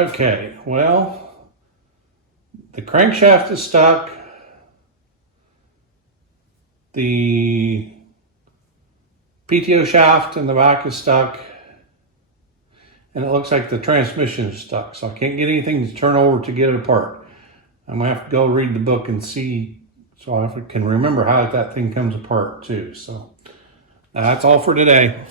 Okay, well, the crankshaft is stuck. The PTO shaft in the back is stuck. And it looks like the transmission is stuck. So I can't get anything to turn over to get it apart. I'm going to have to go read the book and see so I can remember how that thing comes apart too. So that's all for today.